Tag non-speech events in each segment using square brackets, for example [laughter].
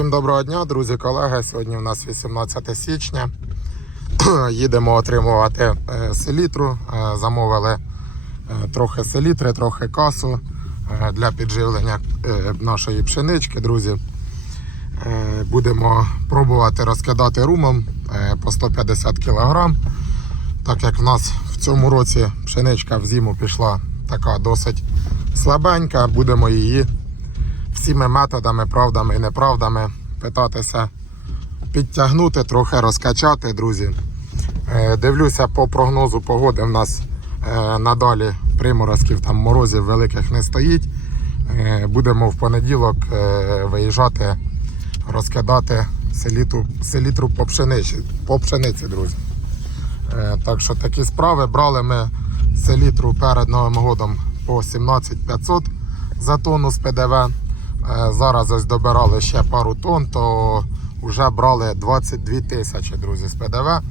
Всім доброго дня, друзі, колеги. Сьогодні у нас 18 січня. [clears throat] Їдемо отримувати е, селітру. Е, Замовили е, трохи селітри, трохи касу для підживлення нашої пшенички, друзі. Будемо пробувати розкидати румом по 150 кг. Так як в нас в цьому році пшеничка в зиму пішла така досить слабенька, будемо її всіми методами, правдами і неправдами питатися підтягнути, трохи розкачати, друзі. Е, Дивлюся по прогнозу погоди. В нас е, надалі приморозків там морозів великих не стоїть. Е, Будемо в понеділок виїжджати, розкидати селітру, селітру по пшениці, по пшениці, друзі. Так що такі справи. Брали ми селітру перед Новим годом по 17 500 за тонну з ПДВ. Е, Зараз ось добирали ще пару тонн, то вже брали 22 тисячі, друзі, з ПДВ. Е,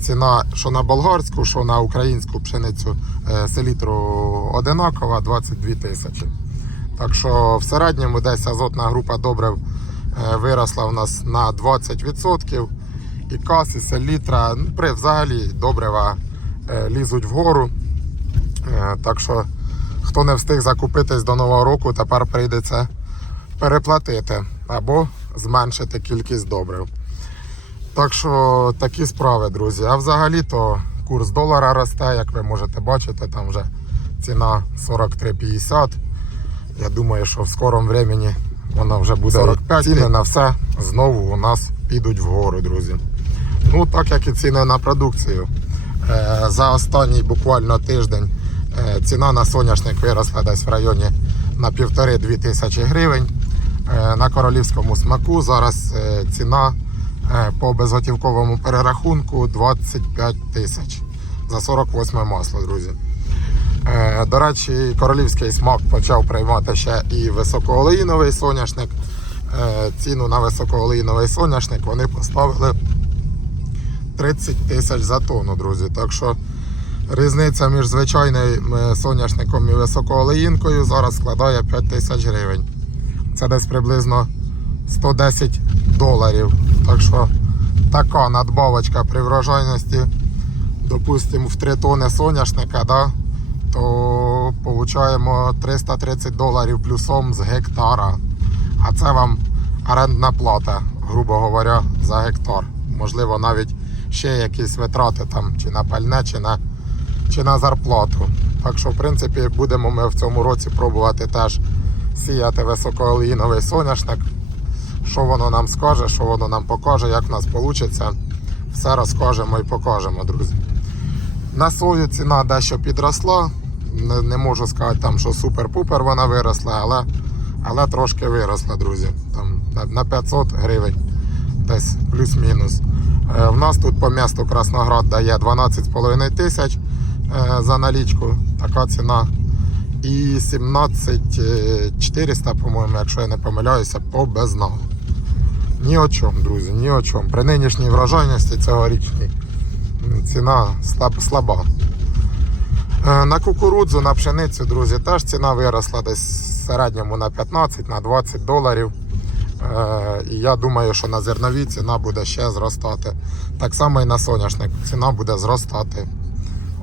Ціна, що на болгарську, що на українську пшеницю е, селітру одинакова 22 тисячі. Так що в середньому десь азотна група добрив виросла в нас на 20%. І кас, і селітра, ну, при взагалі добрива лізуть вгору. Так що, хто не встиг закупитись до Нового року, тепер прийдеться переплатити або зменшити кількість добрив. Так що такі справи, друзі. А взагалі то курс долара росте, як ви можете бачити, там вже ціна 43,50. Я думаю, що в скорому времені вона вже буде 45. Ціни на все знову у нас підуть вгору, друзі. Ну, так як і ціни на продукцію. Е, За останній буквально тиждень е, ціна на соняшник виросла десь в районі на півтори-дві тисячі гривень. Е, На королівському смаку зараз е, ціна е, по безготівковому перерахунку 25 тисяч за 48 масло, друзі. До речі, королівський смак почав приймати ще і високоолеїновий соняшник. Ціну на високоолеїновий соняшник вони поставили 30 тисяч за тонну, друзі. Так що різниця між звичайним соняшником і високоолеїнкою зараз складає 5 тисяч гривень. Це десь приблизно 110 доларів. Так що така надбавочка при врожайності, допустимо, в 3 тони соняшника, да, то получаємо 330 доларів плюсом з гектара. А це вам орендна плата, грубо говоря, за гектар. Можливо, навіть ще якісь витрати там чи на пальне, чи на, чи на зарплату. Так що, в принципі, будемо ми в цьому році пробувати теж сіяти високоолеїновий соняшник. Що воно нам скаже, що воно нам покаже, як в нас вийде. Все розкажемо і покажемо, друзі. На сою ціна дещо підросла. Не, не можу сказати, там, що супер-пупер вона виросла, але, але трошки виросла, друзі. Там, на, на 500 гривень десь плюс-мінус. Е, в нас тут по місту Красноград дає 12,5 тисяч е, за налічку. Така ціна. І 17 400, по-моєму, якщо я не помиляюся, по безналу. Ні о чому, друзі, ні о чому. При нинішній врожайності цьогорічній ціна слаб, слаба. Е, На кукурудзу, на пшеницю, друзі, теж ціна виросла десь в середньому на 15 на 20 доларів. Е, І я думаю, що на зернові ціна буде ще зростати. Так само і на соняшник ціна буде зростати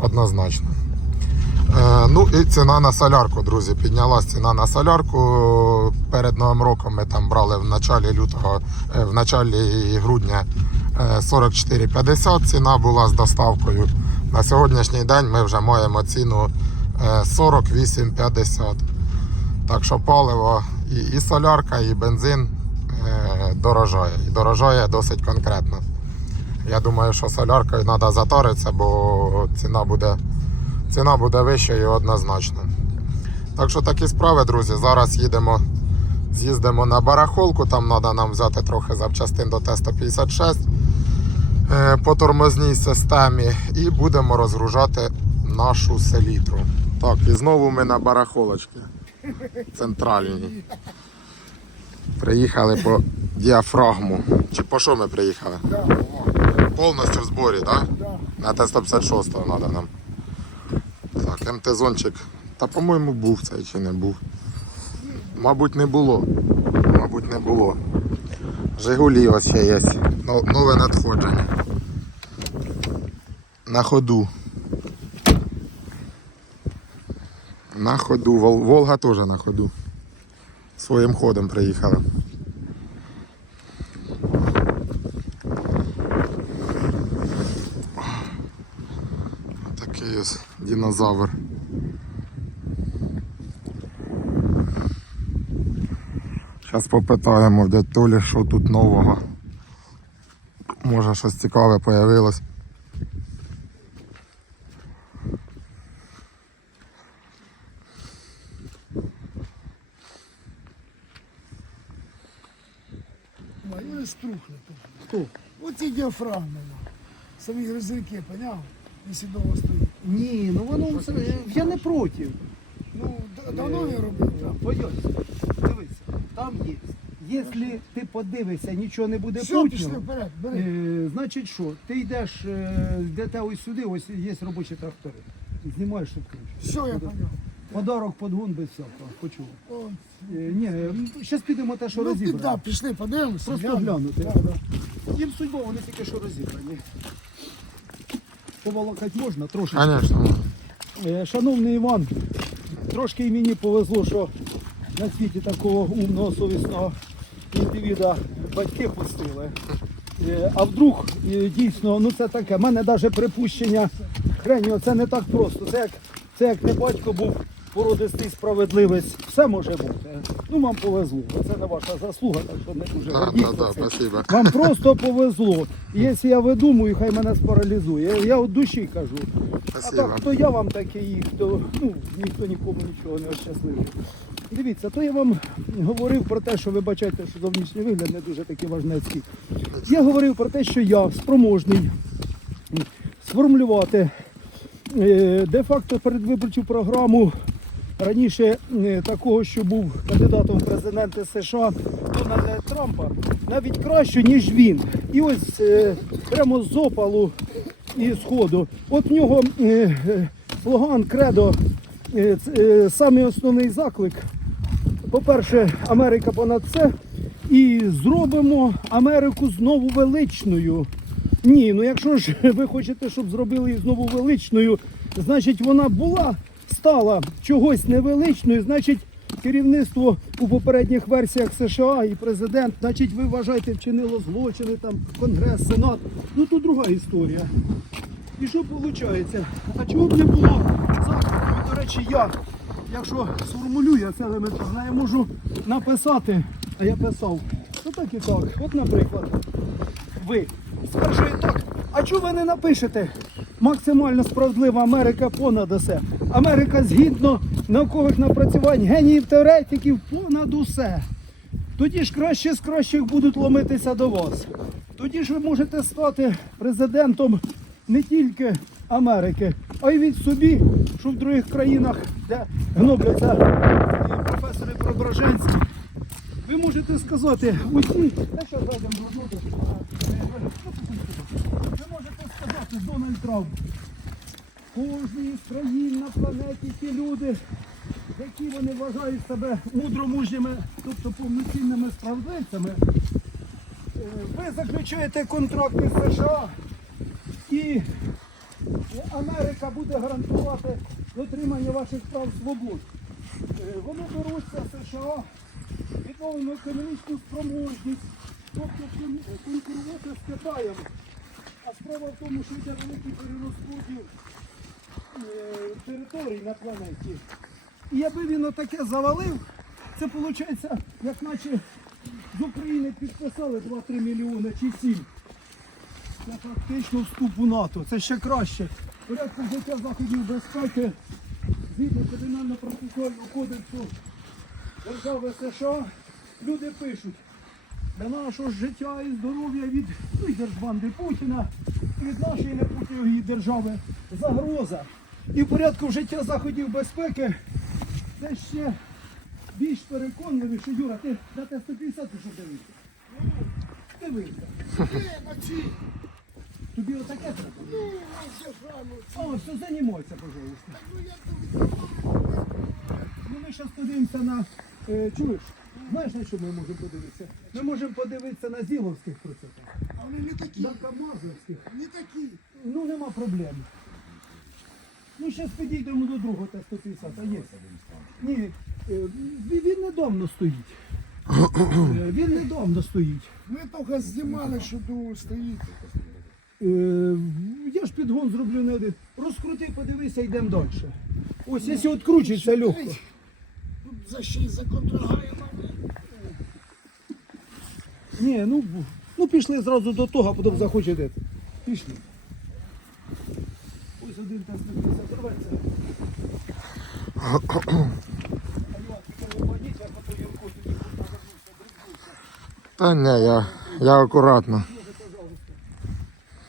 однозначно. Е, Ну і ціна на солярку, друзі. Піднялась ціна на солярку. Перед Новим роком ми там брали в началі лютого, е, в началі грудня е, 44,50 ціна була з доставкою. На сьогоднішній день ми вже маємо ціну е, 48,50. Так що паливо і, і солярка, і бензин е, дорожає. І дорожає досить конкретно. Я думаю, що соляркою треба затаритися, бо ціна буде, ціна буде вищою однозначно. Так що такі справи, друзі. Зараз їдемо, з'їздимо на барахолку, там треба нам взяти трохи запчастин до Т-156 е, по тормозній системі і будемо розгружати нашу селітру. Так, і знову ми на барахолочці центральній. Приїхали по діафрагму. Чи по що ми приїхали? Повністю в зборі, так? На Т-156 треба нам. Так, МТ-зончик. Та по-моєму був цей чи не був. Мабуть, не було. Мабуть, не було. Жигулі ось ще є. Нове надходження. На ходу. На ходу. Волга теж на ходу. Своїм ходом приїхала. Такий ось динозавр. Зараз попитаємо в дядь Толі, що тут нового. Може щось цікаве появилось. І вони струхли тут. Оці діафрагми. Самі гризики, поняв? Якщо довго стоїть. Ні, ну воно все. Я не проти. Ну, да- давно я робив. да. Пойдем. Дивися, там є. Якщо ти подивишся, нічого не буде Все, пішли путнього, вперед, бери. е, значить що? Ти йдеш, е, йдете ось сюди, ось є робочі трактори. Знімаєш тут ключ. Все, я поняв. Подарок подгон без всякого, почув. О, Е, ні, зараз підемо те, що Ну, під, да, розібрано. пішли, подивимося. Просто глянути. Да, да. Їм судьба, вони тільки що розібрані. Поволокати можна трошки. Звісно. Е, Шановний Іван, трошки і мені повезло, що на світі такого умного, совісного індивіда батьки пустили. Е, А вдруг е, дійсно, ну це таке, в мене навіть припущення хреню, це не так просто. Це як, це як не батько був породистий справедливець. Все може бути. Ну вам повезло. Це не ваша заслуга, так що не дуже спасибо. Вам просто повезло. І Якщо я видумую, хай мене спаралізує. Я від душі кажу. А так, хто я вам такий, хто ну, ніхто нікому нічого не ощасливий. Дивіться, то я вам говорив про те, що ви бачите, що зовнішній вигляд не дуже такий важнецький. Я говорив про те, що я спроможний сформулювати е, де-факто передвиборчу програму раніше е, такого, що був кандидатом в президенти США Дональда Трампа, навіть краще, ніж він. І ось е, прямо з опалу і сходу. От в нього е, слоган кредо, самий основний заклик. По-перше, Америка понад все. І зробимо Америку знову величною. Ні, ну якщо ж [laughs] ви хочете, щоб зробили її знову величною, значить вона була, стала чогось невеличною, значить керівництво у попередніх версіях США і президент, значить, ви вважаєте, вчинило злочини, там Конгрес, Сенат. Ну тут друга історія. І що виходить? А чого б не було заклику? До речі, я, якщо сформулюю це елементарно, я можу написати, а я писав. Ну так і так. От, наприклад, ви спершу і так. А чого ви не напишете? Максимально справедлива Америка понад усе. Америка згідно наукових напрацювань, геніїв теоретиків понад усе. Тоді ж краще з кращих будуть ломитися до вас. Тоді ж ви можете стати президентом не тільки Америки, а й від собі, що в других країнах, де гнобляться професори Преображенські, ви можете сказати, усі, та що зайдемо до роботи, ви можете сказати, Дональд Трамп, в кожній з країн на планеті ті люди, які вони вважають себе мудромужніми, тобто повноцінними справедливцями, е, ви заключаєте контракт із США і Америка буде гарантувати дотримання ваших прав свобод. Е, Вони беруться США, відновимо економічну спроможність, тобто кон- конкурувати з Китаєм. А справа в тому, що йде великий перерозподіл е, територій на планеті. І якби він отаке завалив, це виходить, як наче з України підписали 2-3 мільйони чи 7. Це фактично вступ у НАТО. Це ще краще. Порядку життя заходів безпеки згідно кримінально-процесуального кодексу держави США люди пишуть для нашого життя і здоров'я від ну, держбанди Путіна, від нашої непутівої держави загроза. І в порядку вжиття заходів безпеки це ще більш переконливіше. Юра, ти на Т-150 пішов дивитися? Дивися. Тобі отаке треба? О, все, займайся, пожалуйста. Ну ми зараз подивимося на. Е, чуєш? Знаєш, на що ми можемо подивитися? Ми можемо подивитися на зіловських процесах, А вони не такі, на камазовських. не такі. Ну нема проблем. Ну, зараз підійдемо до другого Т-150, а є. Ні, е, він він недавно стоїть. Е, Він недавно стоїть. Ми тільки знімали, що тут стоїть. Е, Я ж підгон зроблю не один. Розкрути, подивися, йдемо далі. Ось, якщо відкручується легко. Тут за ще й за контрагаями. Ні, ну, ну пішли зразу до того, а потім захочете. Пішли. Ось один там на 50 рветься. А я тільки не а потім Юрко тоді повернувся, дрібнувся. Та ні, я, я акуратно. Може, пожалуйста.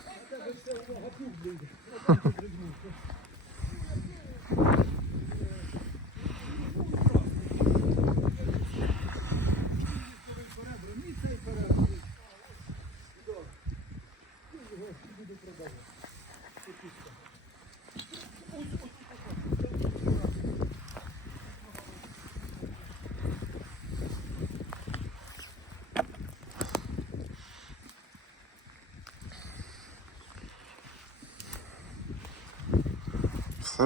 А тебе все увага пух буде. А там дрібнувся.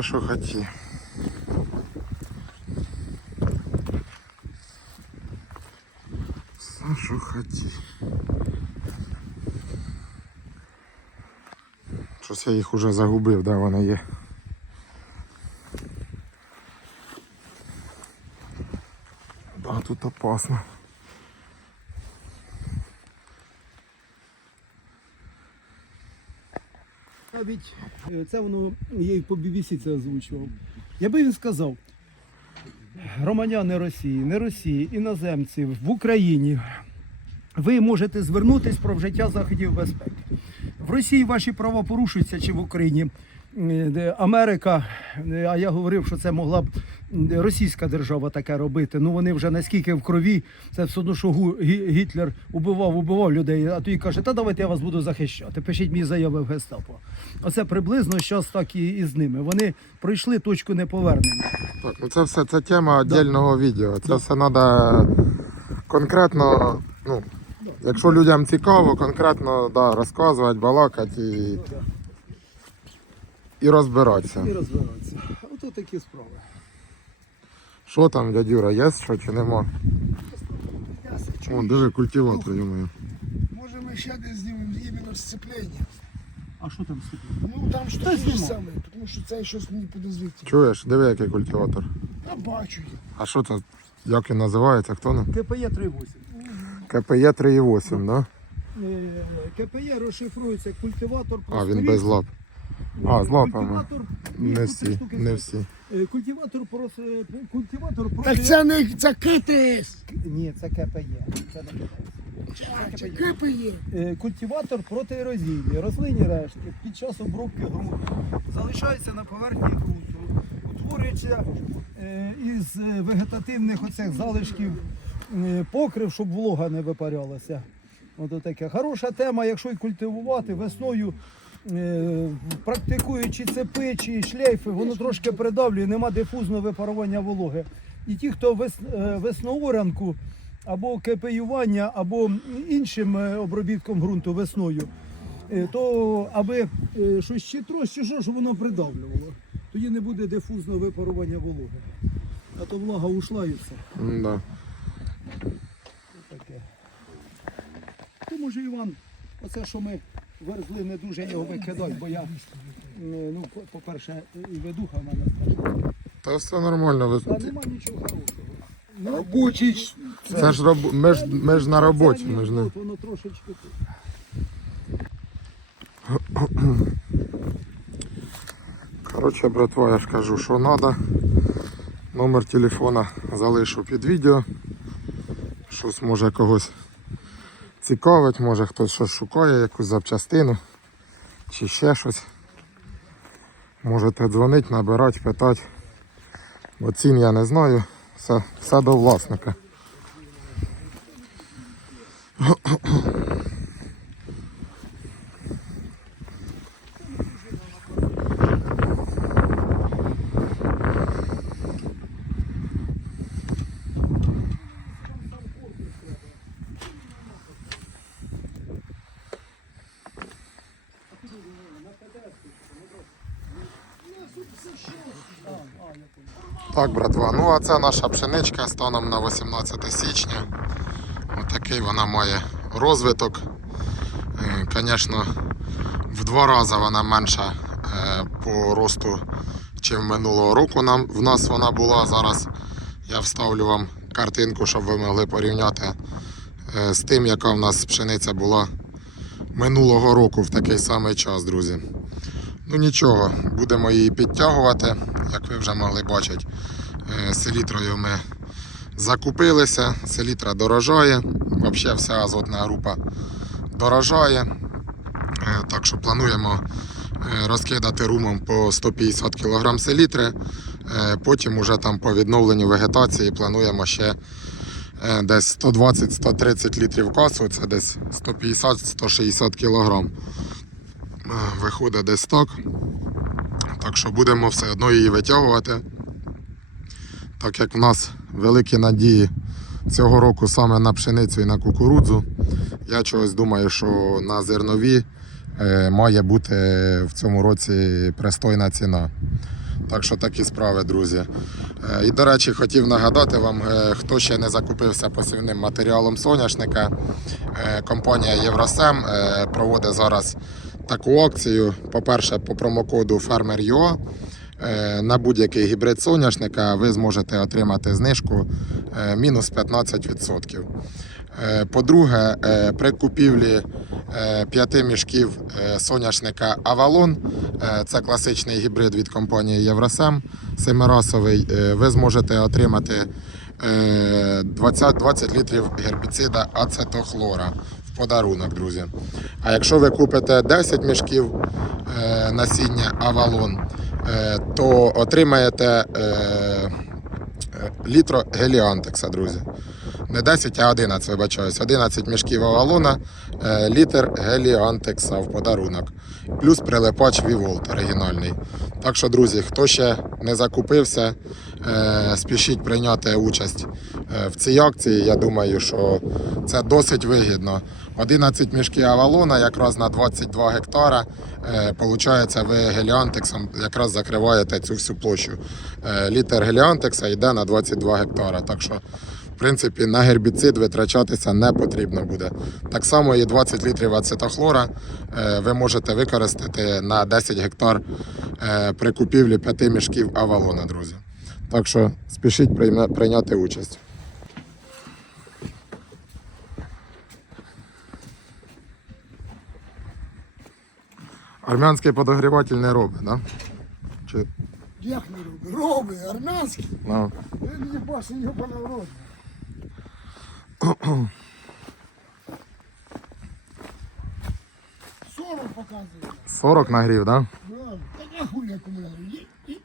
Що хотів. Все, що хотів. Щось я їх уже загубив, де вони є. Да, тут опасно. Навіть е, це воно, я і по BBC це озвучував. Якби він сказав, громадяни Росії, не Росії, іноземців в Україні, ви можете звернутися про вжиття заходів безпеки. В Росії ваші права порушуються чи в Україні. Е, Америка, е, а я говорив, що це могла б російська держава таке робити. Ну вони вже наскільки в крові, це все одно, що Гітлер убивав, убивав людей, а тоді каже, та давайте я вас буду захищати. Пишіть мені заяви в гестапо. Оце приблизно зараз так і, і з ними. Вони пройшли точку неповернення. Так, ну це все це тема віддільного відео. Це все треба конкретно, ну, якщо людям цікаво, конкретно да, розказувати, балакати і, і розбиратися. І розбиратися. Ото такі справи. Що там, дядюра, є що чи нема? О, диви культиватор, йому. Може ми ще десь знімемо іменно сцеплення. А що там сидить? Ну там ж Та таке ж саме, тому що це щось мені подозрительно. Чуєш, диви, який культиватор. Я бачу я. А що це? Як він називається? Хто не? КПЄ 3.8. КПЄ 3,8, да? Е, КПЄ розшифрується культиватор А, він без лап. А, з лапами. Культиватор, Не всі, не всі. Е, Культиватор просто культиватор проти... Так це не це КТС. Ні, це КПЄ. Це не КПС. Це КПЄ. Е, Культиватор проти ерозії. Рослинні рештки під час обробки ґрунту залишаються на поверхні ґрунту, утворюється е, із е, вегетативних оцих залишків е, покрив, щоб волога не випарялася. Ото таке. Хороша тема, якщо і культивувати весною. Е, Практикуючи цепи чи шлейфи, воно трошки придавлює, нема дифузного випарування вологи. І ті, хто е, або кипеювання, або іншим е, обробітком ґрунту весною, то аби щось чи трос, чи що, щоб воно придавлювало. Тоді не буде дифузного випарування вологи. А то влага ушла і все. Да. Таке. То може Іван, оце, що ми верзли, не дуже його викидати, бо я, е, ну, по- по-перше, і ведуха в мене страшна. Та все нормально. ви- Та нема нічого хорошого. Ну, Робочий. Це ж роб... ми, ж, ми ж на роботі, ми ж не. тут, Воно трошечки тут. Коротше, братва, я ж кажу, що треба. Номер телефона залишу під відео. Щось може когось цікавить, може хтось щось шукає, якусь запчастину чи ще щось. Можете дзвонити, набирати, питати. Бо цін я не знаю. Все, все до власника. Так, братва, ну а це наша пшеничка станом на 18 січня. Отакий вона має розвиток. Звісно, в два рази вона менша е, по росту, чим минулого року нам, в нас вона була. Зараз я вставлю вам картинку, щоб ви могли порівняти е, з тим, яка в нас пшениця була минулого року в такий самий час, друзі. Ну нічого, будемо її підтягувати, як ви вже могли бачити. Е, Селітрою ми закупилися, селітра дорожає, взагалі вся азотна група дорожає. Е, Так що плануємо е, розкидати румом по 150 кг селітри. Потім уже там по відновленню вегетації плануємо ще десь 120-130 літрів касу, це десь 150-160 кг. Е, Виходить десь так. Так що будемо все одно її витягувати. Так як в нас великі надії цього року саме на пшеницю і на кукурудзу, я чогось думаю, що на зернові е, має бути в цьому році пристойна ціна. Так що такі справи, друзі. Е, І, до речі, хотів нагадати вам, хто ще не закупився посівним матеріалом соняшника. Компанія Євросем проводить зараз таку акцію. По-перше, по промокоду Farmer.ua е, на будь-який гібрид соняшника ви зможете отримати знижку е, мінус 15%. Е, По-друге, при купівлі 5 мішків соняшника Avalon, це класичний гібрид від компанії Євросем, семирасовий, ви зможете отримати е, 20, 20 літрів гербіцида ацетохлора подарунок, друзі. А якщо ви купите 10 мішків е, насіння Avalon, е, то отримаєте е, літро геліантекса, друзі. Не 10, а 11, вибачаюсь. 11 мішків авалона, літр геліантекса в подарунок. Плюс прилипач Віволт оригінальний. Так що, друзі, хто ще не закупився, спішіть прийняти участь в цій акції. Я думаю, що це досить вигідно. 11 мішків авалона якраз на 22 гектара. Е, Получається, ви геліантексом якраз закриваєте цю всю площу. Е, Літр геліантекса йде на 22 гектара. Так що в принципі, на гербіцид витрачатися не потрібно буде. Так само і 20 літрів ацетохлора е, ви можете використати на 10 гектар при купівлі 5 мішків авалона, друзі. Так що спішіть прийняти участь. Армянський подогріватель не робить, да? Чи, Як не робить? Робить, армянський. ну, Ви мені бачите, його понавроді. [clears throat] Сорок показує. 40 нагрів, да? Да. Така хуля акумулятор. Є,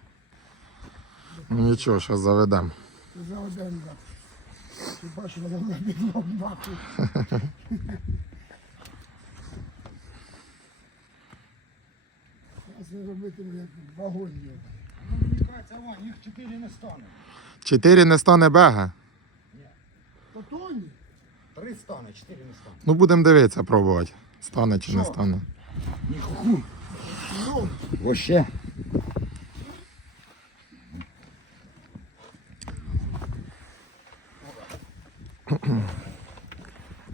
Ну нічого, зараз заведемо. за один да. Ти бачиш, вона мене бігом нахуй. [laughs] Робитиму як вагон. Ну, мені кажеться, їх 4 не стане. 4 не стане бега. То тоні. Три стане, 4 не стане. Ну будемо дивитися, пробувати. Стане чи не Що? стане. Ні хуху. Ну, Вообще.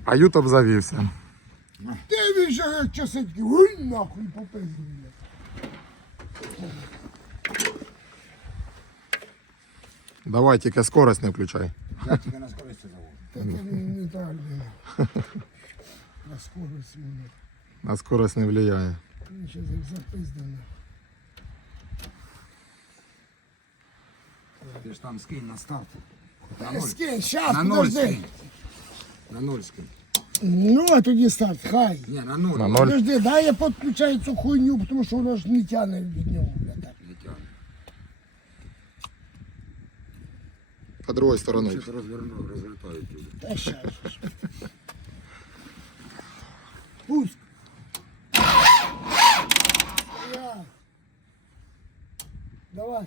А Ютуб завівся. де він же як часитки? Уй, нахуй, попизду. Давай, тільки скорость не включай. Я тільки на скорості заводу. Так я не, не так, блін. [laughs] На скорость мене. На скорость не впливає. Він ще за- запиздано. Ти ж там скинь на старт. На ноль. Скинь, щас, На ноль подожди. скинь. На ноль скинь. Ну, а тоді старт, хай. Ні, на нуль. На ноль. Подожди, дай я підключаю цю хуйню, тому що воно ж не тягне від нього. бля, так. Не тягне. По другої сторони. Щось розвернув, розвертають люди. Та щас. Пуск. Я. Давай.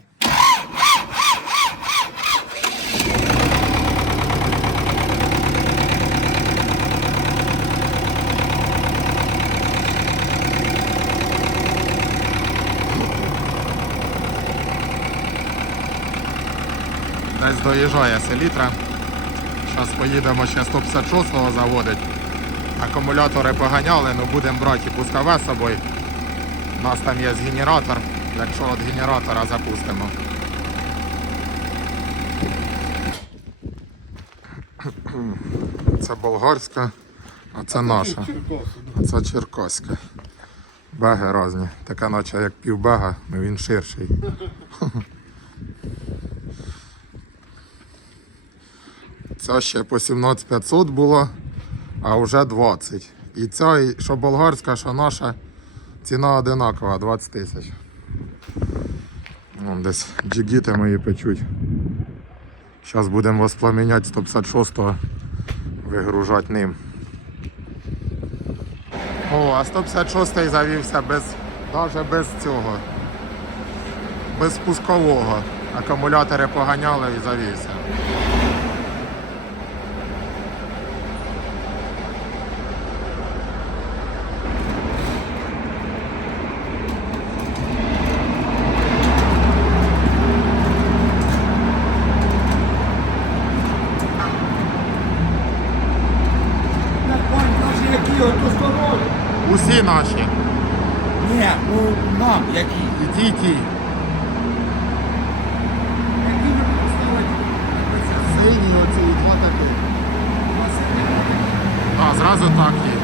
Десь доїжджає селітра. Зараз поїдемо ще 156-го заводить. Акумулятори поганяли, ну будемо брати пускове з собою. У нас там є генератор, якщо від генератора запустимо. Це болгарська, а це наша. А це черкаська. Беги різні. Така наче як півбега, але він ширший. Це ще по 17500 було, а вже 20. І ця, що болгарська, що наша, ціна одинакова 20 тисяч. Вон Десь джигіти мої печуть. Зараз будемо воспламіняти 156-го, вигружати ним. О, а 156-й завівся без, навіть без цього. Без пускового. Акумулятори поганяли і завівся. Так, пан каже, які ото здорові. Усі наші. Ні, ну нам як І ті, і ті. Які такі. А, зразу так є.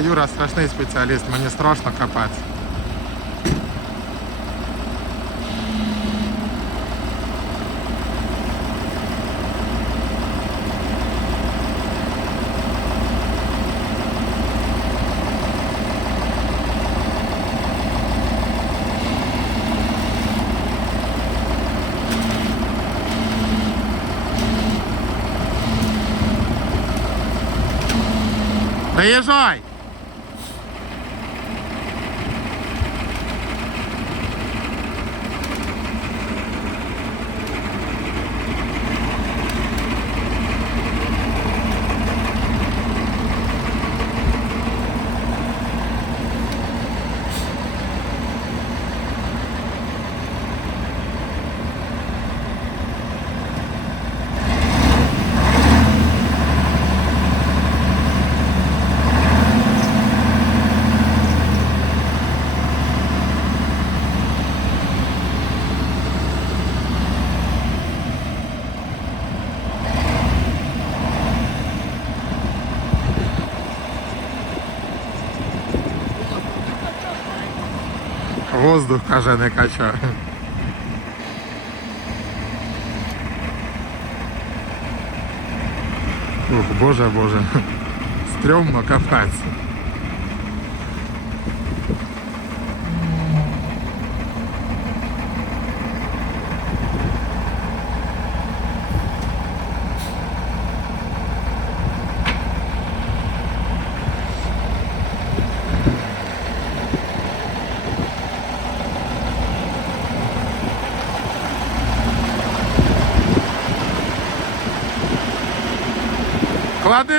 Юра страшний спеціаліст, мені страшно капець. Виїжджай! Воздух, каже, не качає. Ух, боже, боже. Стрьомно, капець. Клади!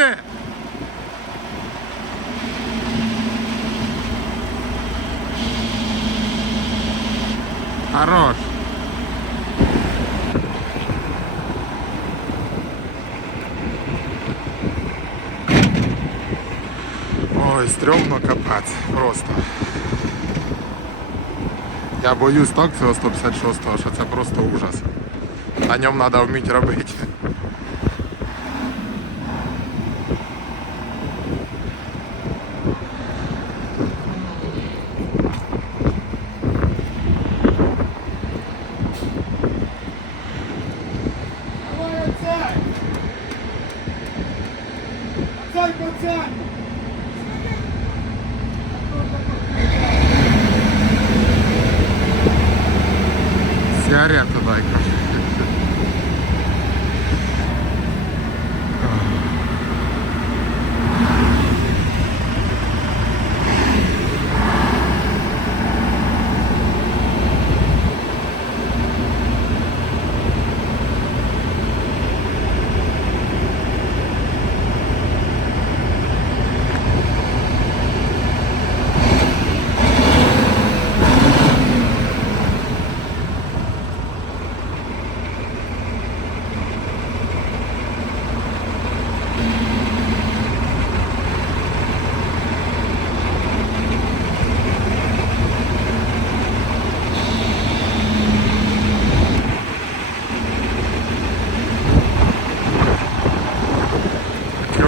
Хорош. Ой, стрьомно капець, просто. Я боюсь так цього 156-го, що просто ужас. На ньому треба вміти робити. Сигарету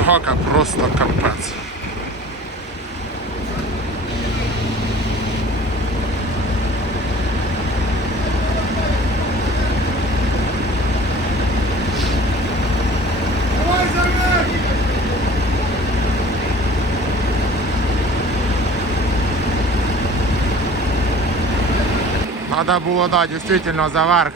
Кюгака просто капець. Надо було, да, действительно, заверх.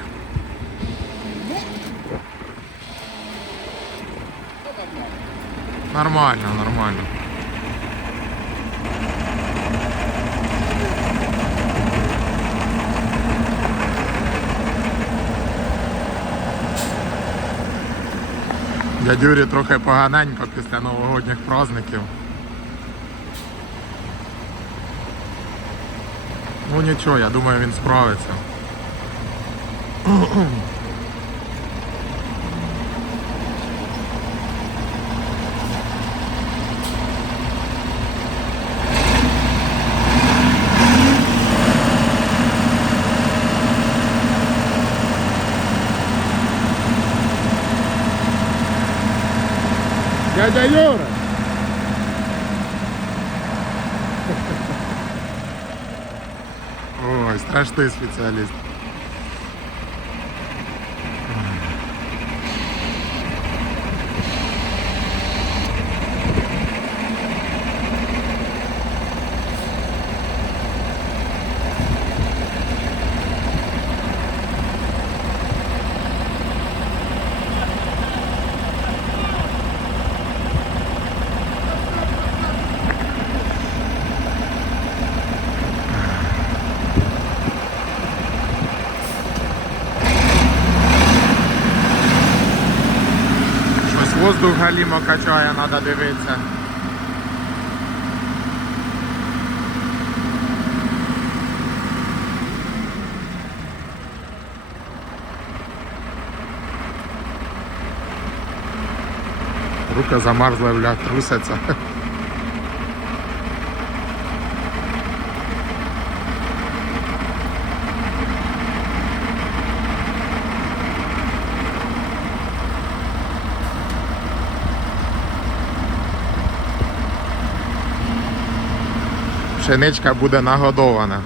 Нормально, нормально. Дядюрі трохи поганенько після новогодніх праздників. Ну нічого, я думаю, він справиться. Дядя Юра! Ой, страшний спеціаліст. Воздух галімо качає, треба дивитися. рука замерзла бля, трусяться. Пшеничка буде нагодована.